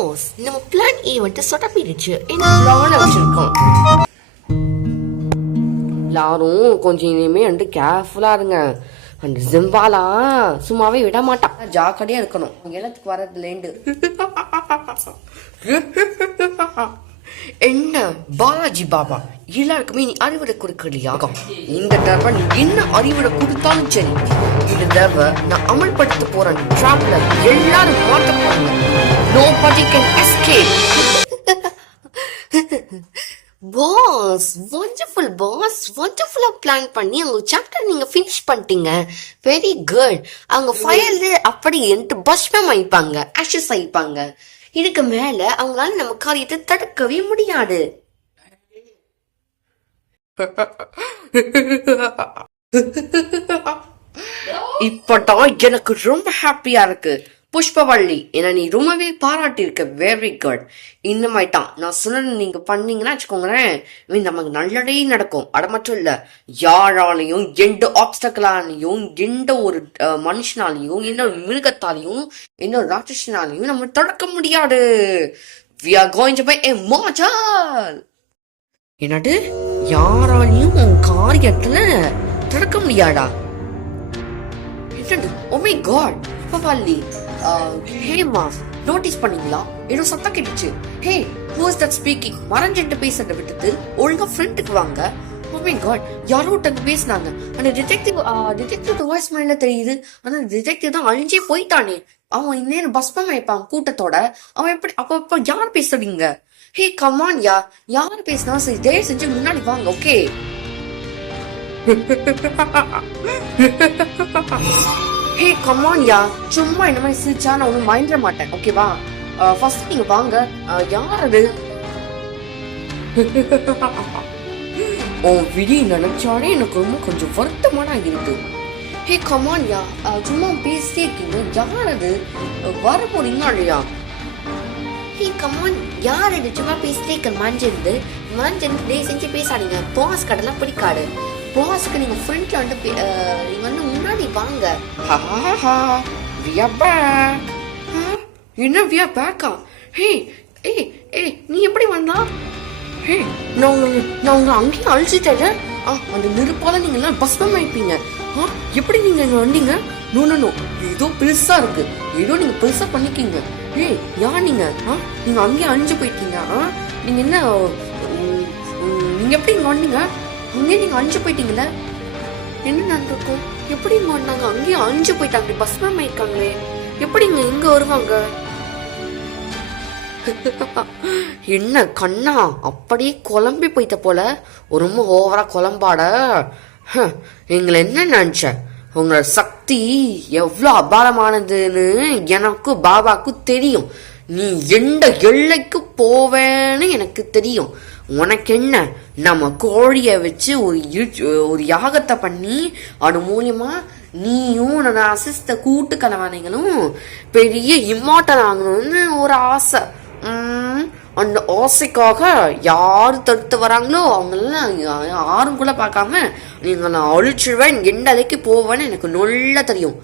Pass நம்ம plan A வந்துட்டு சொதப்பிடுச்சு என்ன வச்சிருக்கோம். எல்லாரும் கொஞ்சம் இனிமே வந்து கேர்ஃபுல்லா இருங்க. அந்த ஜிம்பாலா சும்மாவே விட மாட்டான் ஜாக்கிரதையா இருக்கணும். இடத்துக்கு வர்றதுலேண்டு என்ன? பாலாஜி பாபா எல்லாருக்குமே நீ அறிவுரை கொடுக்கலையா? இந்த தடவை நீ என்ன அறிவுரை கொடுத்தாலும் சரி. இந்த தடவை நான் அமல்படுத்த போறேன். ட்ராப்ல எல்லாரும் மாட்ட போறாங்க படி can escape boss wonderful boss வண்டர்ஃபுல்லா plan பண்ணி அவங்க சாப்டர் நீங்க ஃபினிஷ் பண்ணிட்டீங்க. வெரி குட் அவங்க ஃபயர்ல அப்படி என்று பஸ்மம் ஆயிப்பாங்க ஆஷஸ் ஆயிப்பாங்க இதுக்கு மேல அவங்களால நம்ம காரியத்தை தடுக்கவே முடியாது. இப்பதான் எனக்கு ரொம்ப ஹாப்பியா இருக்கு. புஷ்பவள்ளி. ஏன்னா நீ ரொம்பவே பாராட்டியிருக்க. வெரி குட் இந்த மாதிரி தான் நான் சொன்னது நீங்க பண்ணீங்கன்னா வச்சுக்கோங்களேன் நமக்கு நல்லதே நடக்கும். அது மட்டும் இல்ல யாராலையும் எந்த ஆப்ஸ்டக்கலாலையும் எந்த ஒரு மனுஷனாலையும் எந்த ஒரு மிருகத்தாலையும் எந்த ஒரு ராட்சசனாலையும் நம்ம தடுக்க முடியாது. We are going to buy a மோஜால் என்னது? யாராலையும் உன் காரியத்துல தடுக்க முடியாதா? என்னது? ஓ மை காட் பப்பாலி ஹேமா நோட்டீஸ் பண்ணீங்களா? ஏதோ சத்தம் கேட்டுச்சு. ஹே ஹூஸ் தட் ஸ்பீக்கிங் மறைஞ்சிட்டு பேசுறத விட்டுட்டு ஒழுங்கா ஃப்ரெண்டுக்கு வாங்க. ஓ மை காட் யாரோ ஒருத்தங்க பேசினாங்க. அந்த டிடெக்டிவ் டிடெக்டிவ் வாய்ஸ் மைண்ட்ல தெரியுது. ஆனா டிடெக்டிவ் தான் அழிஞ்சே போயிட்டானே. அவன் இன்னேரம் பஸ்பம் வைப்பான் கூட்டத்தோட. அவன் எப்படி அப்ப அப்ப யார் பேசுறீங்க? Hey come on ya. யார் பேசினா சரி தயவு செஞ்சு முன்னாடி வாங்க ஓகே ஹே கமான் யா சும்மா இந்த மாதிரி சிரிச்சா நான் ஒன்றும் மயந்துட மாட்டேன். ஓகேவா ஃபர்ஸ்ட் uh, நீங்க வாங்க. Uh, யார் அது? உன் விதி நினைச்சாலே எனக்கு ரொம்ப கொஞ்சம் வருத்தமான இருக்கு ஹே கமான் யா uh, சும்மா பேசிட்டே இருக்கீங்க. யார் அது? வர போறீங்களா இல்லையா? ஹே கமான் யார் அது சும்மா பேசிட்டே இருக்க மாஞ்சிருந்து மாஞ்சிருந்து டே செஞ்சு பேசாதீங்க. பாஸ் கடலாம் பிடிக்காது. பாஸ்க்கு நீங்க ஃப்ரண்ட்ல வந்து நீங்க வந்து வாங்க. ஹாஹா என்ன வியா பேக்கா ஹே ஏய் ஏய் நீ எப்படி வந்தா? ஹே நான் உங்க நான் உங்களை அங்கேயும் அழிச்சிட்டேன். ஆ அந்த நெருப்பால நீங்க எல்லாம் பஸ்மம் ஆயிப்பீங்க. ஆ எப்படி நீங்க இங்க வந்தீங்க? நோ நோ நோ ஏதோ பெருசா இருக்கு. ஏதோ நீங்க பெருசா பண்ணிக்கீங்க. ஏய் யா நீங்க? ஆ நீங்க அங்கேயே அழிஞ்சு போயிட்டீங்க. ஆ நீங்க என்ன நீங்கள் நீங்க எப்படி இங்க வந்தீங்க? அங்கேயே நீங்க அழிஞ்சு போயிட்டீங்கல்ல என்ன நடந்திருக்கும் எப்படிங்க வந்தாங்க அங்கேயே அழிஞ்சு போயிட்டாங்க பஸ்மம் ஆயிருக்காங்களே. எப்படி இங்க இங்க வருவாங்க? என்ன கண்ணா அப்படியே குழம்பி போயிட்ட போல? ரொம்ப ஓவரா குழம்பாட? எங்களை என்ன நினைச்ச? உங்களோட சக்தி எவ்வளோ அபாரமானதுன்னு எனக்கும் பாபாக்கும் தெரியும். நீ எந்த எல்லைக்கு போவேன்னு எனக்கு தெரியும். உனக்கு என்ன நம்ம கோழியை வச்சு ஒரு ஒரு யாகத்தை பண்ணி அது மூலியமா நீயும் உன்னோட அசிஸ்த கூட்டு கலவானைகளும் பெரிய இம்மாட்டல் ஆகணும்னு ஒரு ஆசை. அந்த ஆசைக்காக யார் தடுத்து வராங்களோ அவங்களெல்லாம் யாரும் கூட பார்க்காம நீங்கள் நான் அழிச்சிடுவேன் எந்த அலைக்கு போவேன்னு எனக்கு நல்லா தெரியும்.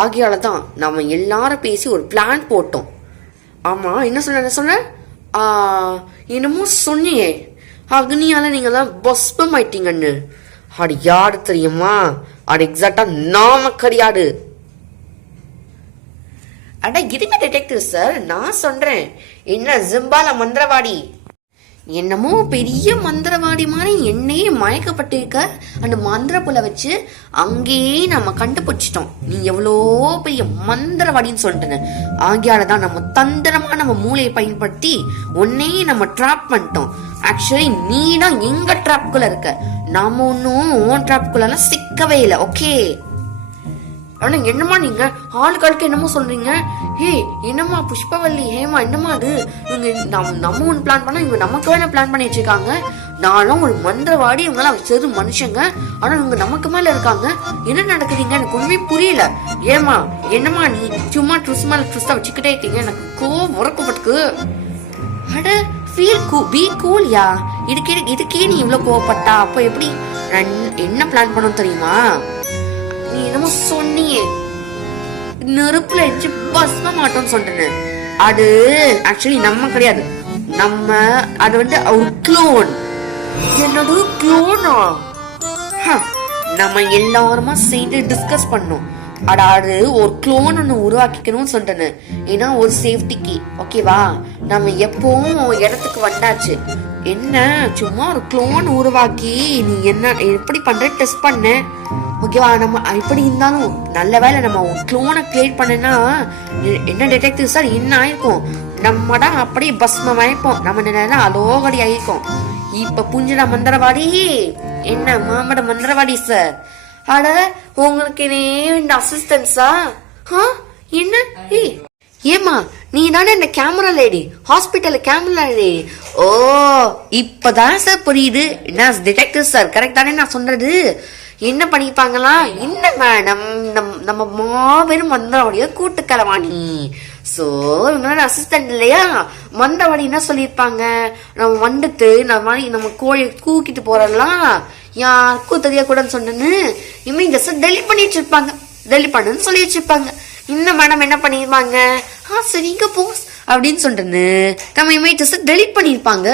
ஆகையால தான் நம்ம எல்லாரும் பேசி ஒரு பிளான் போட்டோம். ஆமா என்ன சொன்ன என்ன சொன்ன ஆ, என்னமோ சொன்னியே. அக்னியால நீங்கெல்லாம் பஸ்பம் ஆயிட்டீங்கன்னு அது யாரு தெரியுமா? அது எக்ஸாக்டா நாம கிடையாது அட இருங்க டிடெக்டிவ் சார் நான் சொல்றேன். என்ன ஜிம்பால மந்திரவாடி? என்னமோ பெரிய மந்திரவாடி மாதிரி என்னையே மயக்கப்பட்டிருக்க அந்த மந்திர புல வச்சு அங்கேயே நம்ம கண்டுபிடிச்சிட்டோம். நீ எவ்வளோ பெரிய மந்திரவாடின்னு சொல்லிட்டு ஆகியால தான் நம்ம தந்திரமா நம்ம மூளையை பயன்படுத்தி உன்னையே நம்ம ட்ராப் பண்ணிட்டோம். ஆக்சுவலி நீ தான் எங்க ட்ராப்குள்ள இருக்க. நாம ஒன்றும் ஓன் ட்ராப்குள்ளலாம் சிக்கவே இல்லை. ஓகே ஆனா என்னம்மா நீங்க? ஆளுக்கு என்னமோ சொல்றீங்க. ஹே என்னம்மா புஷ்பவல்லி? ஹேமா என்னம்மா அது? இவங்க நம் நம்ம ஒன்று பிளான் பண்ணா இவங்க நமக்கு வேணா பிளான் பண்ணி வச்சிருக்காங்க. நானும் ஒரு மந்திரவாடி இவங்கெல்லாம் வச்சது மனுஷங்க. ஆனா இவங்க நமக்கு மேல இருக்காங்க. என்ன நடக்குதுங்க? எனக்கு ஒண்ணுமே புரியல. ஏமா என்னம்மா நீ சும்மா ட்ரிஸ் மேல ட்ரிஸ்டா வச்சுக்கிட்டே இருக்கீங்க? எனக்கு கோவம் உறக்கப்பட்டுக்கு அட ஃபீல் கூ பி கூல் யா? இதுக்கே இதுக்கே நீ இவ்வளோ கோவப்பட்டா? அப்போ எப்படி? என்ன பிளான் பண்ணணும் தெரியுமா? நீ என்னமோ சொன்னியே. நெருப்புல எரிஞ்சு பஸ்ம மாட்டோம்னு சொல்றேன் அது ஆக்சுவலி நம்ம கிடையாது. நம்ம அது வந்து ஒரு க்ளோன் என்னது? க்ளோனா நம்ம எல்லாருமா சேர்ந்து டிஸ்கஸ் பண்ணோம். அடாது ஒரு க்ளோன் ஒன்று உருவாக்கிக்கணும்னு சொல்லிட்டேன்னு ஏன்னா ஒரு சேஃப்டிக்கு ஓகேவா நம்ம எப்பவும் இடத்துக்கு வந்தாச்சு. என்ன சும்மா ஒரு க்ளோன் உருவாக்கி நீ என்ன எப்படி பண்ற டெஸ்ட் பண்ண? ஓகேவா? நம்ம எப்படி இருந்தாலும் நல்ல வேலை நம்ம க்ளோனை கிரியேட் பண்ணனா என்ன டிடெக்டிவ் சார் என்ன ஆயிருக்கும்? நம்ம தான் அப்படியே பஸ்மம் ஆயிருப்போம் நம்ம நினைனா அலோகடி ஆயிருக்கும் இப்ப புஞ்சடா மந்திரவாடி என்ன மாமட மந்திரவாடி சார் அட உங்களுக்கு இந்த அசிஸ்டன்ஸா ஆ? என்ன? ஏய் ஏமா நீ தானே இந்த camera lady hospital camera lady oh இப்பதான் சார் புரியுது. என்ன டிடெக்டிவ் சார் கரெக்ட் தானே நான் சொன்னது என்ன பண்ணிப்பாங்களா என்ன மேடம் நம் நம்ம மாபெரும் மந்திரவாடிய கூட்டு கலவாணி ஸோ இவங்களோட அசிஸ்டன்ட் இல்லையா? மந்திரவாடி என்ன சொல்லியிருப்பாங்க? நம்ம வந்துட்டு நம்ம நம்ம கோழி கூக்கிட்டு போறோம்லாம் யாருக்கும் தெரியக்கூடாதுன்னு சொன்னேன்னு? இமேஜஸ் டெலிட் பண்ணி வச்சிருப்பாங்க டெலிட் பண்ணுன்னு சொல்லி வச்சிருப்பாங்க இந்த மேடம் என்ன பண்ணிருப்பாங்க? ஆ சரிங்க போஸ் அப்படின்னு சொல்லிட்டு நம்ம இமேஜஸ் டெலிட் பண்ணிருப்பாங்க.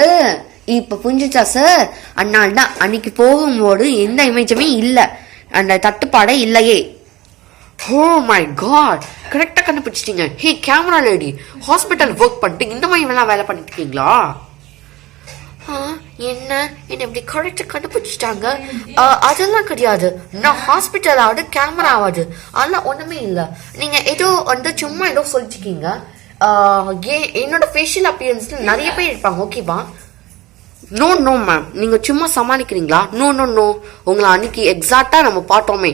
இப்போ புரிஞ்சுச்சா சார்? அதனால தான் அன்னைக்கு போகும்போது எந்த இமேஜுமே இல்லை. அந்த தட்டுப்பாடே இல்லையே. ஓ மை காட் கரெக்டாக கண்டுபிடிச்சிட்டீங்க. Hey camera lady hospital work பண்ணிட்டு இந்த மாதிரி எல்லாம் வேலை பண்ணிட்டு இருக்கீங்களா? ஆ, என்ன? என்ன இப்படி கரெக்டாக கண்டுபிடிச்சிட்டாங்க? அதெல்லாம் கிடையாது. நான் ஹாஸ்பிட்டல் ஆகுது கேமரா ஆகுது அதெல்லாம் ஒன்றுமே இல்லை. நீங்கள் ஏதோ வந்து சும்மா ஏதோ சொல்லிச்சிருக்கீங்க ஆ, என்னோட ஃபேஷியல் அப்பியன்ஸில் நிறைய பேர் இருப்பாங்க. ஓகேவா நோ நோ மேம் நீங்கள் சும்மா சமாளிக்கிறீங்களா? நோ நோ நோ உங்களை அன்னைக்கு எக்ஸாக்டாக நம்ம பார்த்தோமே.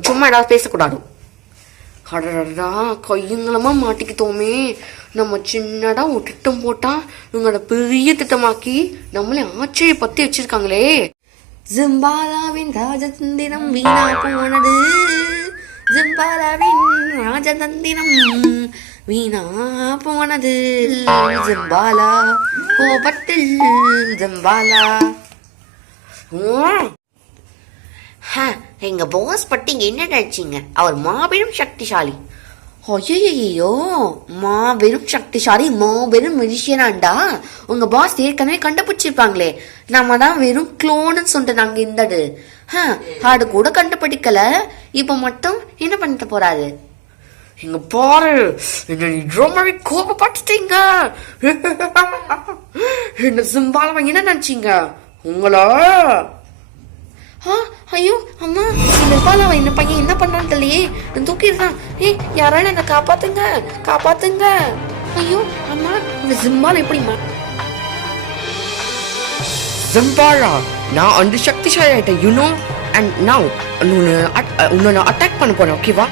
சும்மா ஏதாவது பேசக்கூடாது. கடடா கையங்களமா மாட்டிக்கிட்டோமே. நம்ம சின்னடா ஒரு திட்டம் போட்டா இவங்களோட பெரிய திட்டமாக்கி நம்மளே ஆச்சரியப்படுத்தி வச்சிருக்காங்களே. ஜிம்பாலாவின் ராஜதந்திரம் வீணா போனது. ஜிம்பாலாவின் ராஜதந்திரம் வீணா போனது ஜிம்பாலா கோபத்தில் ஜிம்பாலா எங்க பாஸ் பத்தி என்ன நினைச்சீங்க? அவர் மாபெரும் சக்திசாலி. ஐயோ மாபெரும் சக்திசாலி மாபெரும் மியூசியனாண்டா உங்க பாஸ் ஏற்கனவே கண்டுபிடிச்சிருப்பாங்களே. நம்ம தான் வெறும் க்ளோன்னு சொல்லிட்டு நாங்க இருந்தது. அது கூட கண்டுபிடிக்கல. இப்ப மட்டும் என்ன பண்ணிட்டு போறாரு? இங்க பாரு என்ன ரொம்பவே கோபப்பட்டுட்டீங்க என்ன சிம்பால என்ன நினைச்சீங்க? உங்களா? ஐயோ அம்மா பாலாவ இந்த பையன் என்ன பண்ணான்னு தெரியலையே. நான் தூக்கிடுறான். ஏய் யாராவது என்ன காப்பாத்துங்க காப்பாத்துங்க. ஐயோ அம்மா இந்த ஜிம்பால் எப்படிம்மா ஜிம்பாலா நான் அந்த சக்திசாலி ஆயிட்டேன் யூ நோ அண்ட் நவ் உன்னை உன்னை நான் அட்டாக் பண்ண போறேன் ஓகேவா